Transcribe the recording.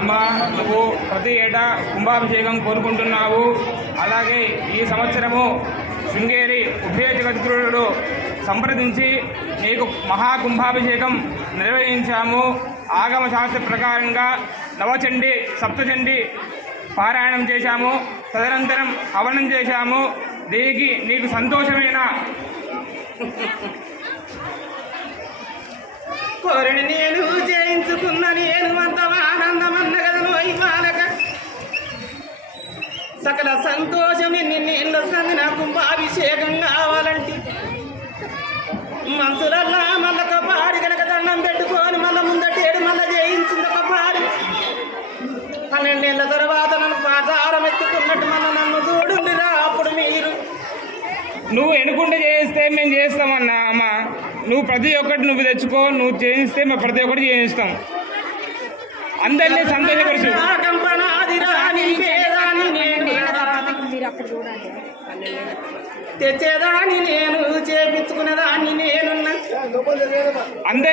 అమ్మ నువ్వు ప్రతి ఏటా కుంభాభిషేకం కోరుకుంటున్నావు. అలాగే ఈ సంవత్సరము శృంగేరి ఉభయ జగద్గురుడు సంప్రదించి నీకు మహాకుంభాభిషేకం నిర్వహించాము. ఆగమ శాస్త్ర ప్రకారంగా నవచండి సప్తచండి పారాయణం చేశాము. తదనంతరం హవనం చేశాము. దీనికి నీకు సంతోషమైన కోరిని నేను చేయించుకున్న నేను అంత ఆనందమన్న కదను ఇవాళక సకల సంతోషం నిన్ను సంది నా కుంభాభిషేకం కావాలంటే మనసులల్లా మళ్ళొక పాడి కనుక దండం పెట్టుకొని మళ్ళీ ముందటేడు మళ్ళీ చేయించింది ఒక పాడి 12 ఏళ్ళ తర్వాత నన్ను పాతారం ఎత్తుకున్నట్టు మళ్ళీ నన్ను చూడుండిరా. అప్పుడు మీరు నువ్వు ఎనుకుంటే చేయిస్తే మేము చేస్తామన్నా. అమ్మ నువ్వు ప్రతి ఒక్కటి నువ్వు తెచ్చుకో, నువ్వు చేయిస్తే మేము ప్రతి ఒక్కటి చేయిస్తాం. అందరినీ సంతోషపరుచు. తెచ్చేదాన్ని నేను చేపించుకునేదాన్ని నేనున్నా.